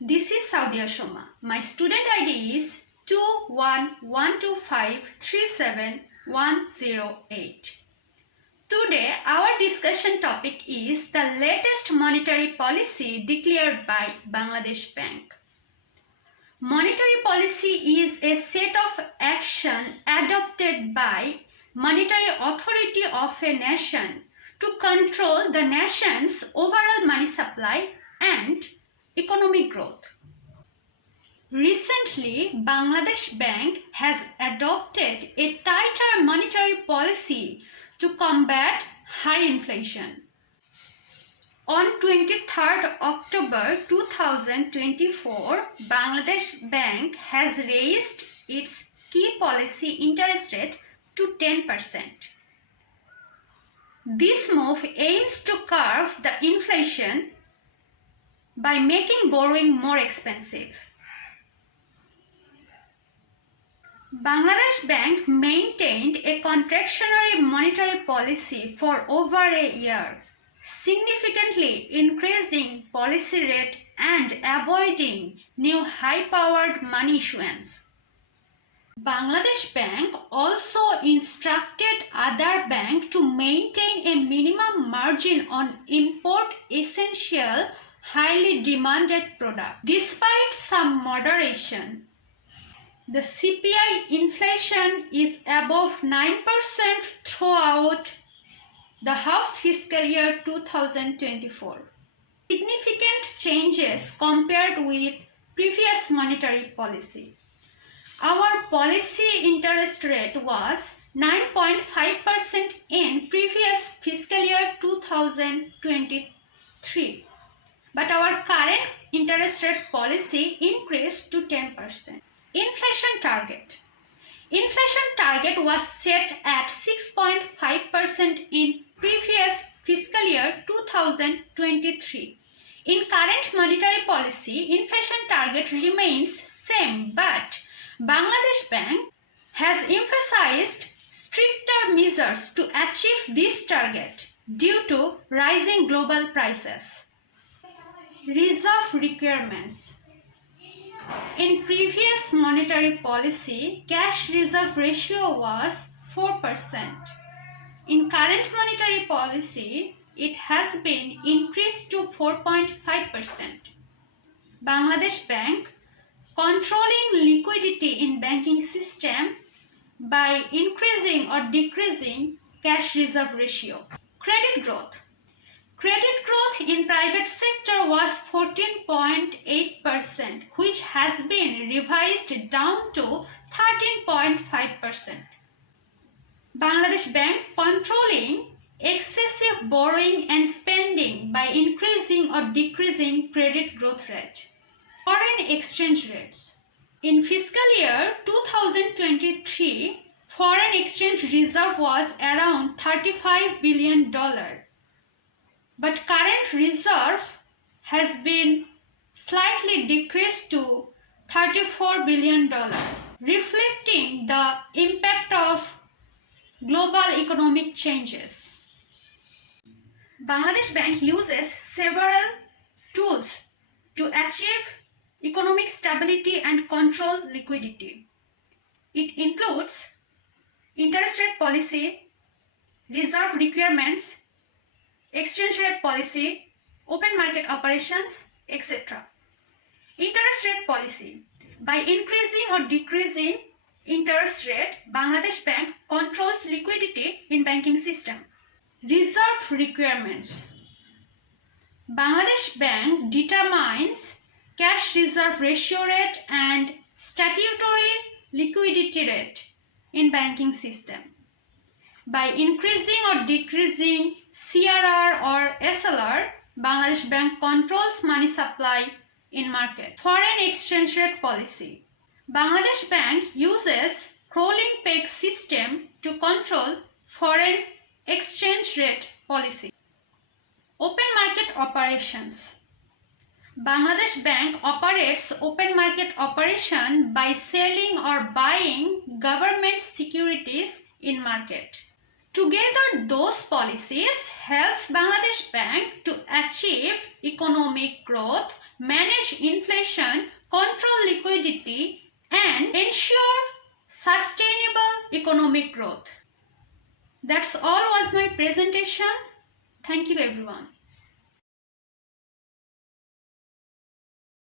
This is Saudia Soma. My student ID is 21125371108. Today, our discussion topic is the latest monetary policy declared by Bangladesh Bank. Monetary policy is a set of action adopted by monetary authority of a nation to control the nation's overall money supply and economic growth. Recently, Bangladesh Bank has adopted a tighter monetary policy to combat high inflation. On 23rd October 2024, Bangladesh Bank has raised its key policy interest rate to 10%. This move aims to curb the inflation by making borrowing more expensive. Bangladesh Bank maintained a contractionary monetary policy for over a year, significantly increasing policy rate and avoiding new high-powered money issuance. Bangladesh Bank also instructed other banks to maintain a minimum margin on import essential highly demanded products. Despite some moderation, the CPI inflation is above 9% throughout the half fiscal year 2024. Significant changes compared with previous monetary policy. Our policy interest rate was 9.5% in previous fiscal year 2023, but our current interest rate policy increased to 10%. Inflation target. Inflation target was set at 6.5% in previous fiscal year 2023. In current monetary policy, inflation target remains same, but Bangladesh Bank has emphasized stricter measures to achieve this target due to rising global prices. Reserve requirements. In previous monetary policy, cash reserve ratio was 4%. In current monetary policy, it has been increased to 4.5%. Bangladesh Bank controlling liquidity in banking system by increasing or decreasing cash reserve ratio. Credit growth. Credit growth in private sector was 14.8%, which has been revised down to 13.5%. Bangladesh Bank controlling excessive borrowing and spending by increasing or decreasing credit growth rate. Foreign exchange rates. In fiscal year 2023, foreign exchange reserve was around $35 billion. But current reserve has been slightly decreased to $34 billion, reflecting the impact of global economic changes. Bangladesh Bank uses several tools to achieve economic stability and control liquidity. It includes interest rate policy, reserve requirements, exchange rate policy, open market operations, etc. Interest rate policy. By increasing or decreasing interest rate, Bangladesh Bank controls liquidity in banking system. Reserve requirements. Bangladesh Bank determines cash reserve ratio rate and statutory liquidity rate in banking system. By increasing or decreasing CRR or SLR, Bangladesh Bank controls money supply in market. Foreign exchange rate policy. Bangladesh Bank uses crawling peg system to control foreign exchange rate policy. Open market operations. Bangladesh Bank operates open market operation by selling or buying government securities in market. Together, those policies helps Bangladesh Bank to achieve economic growth, manage inflation, control liquidity, and ensure sustainable economic growth. That's all was my presentation. Thank you everyone.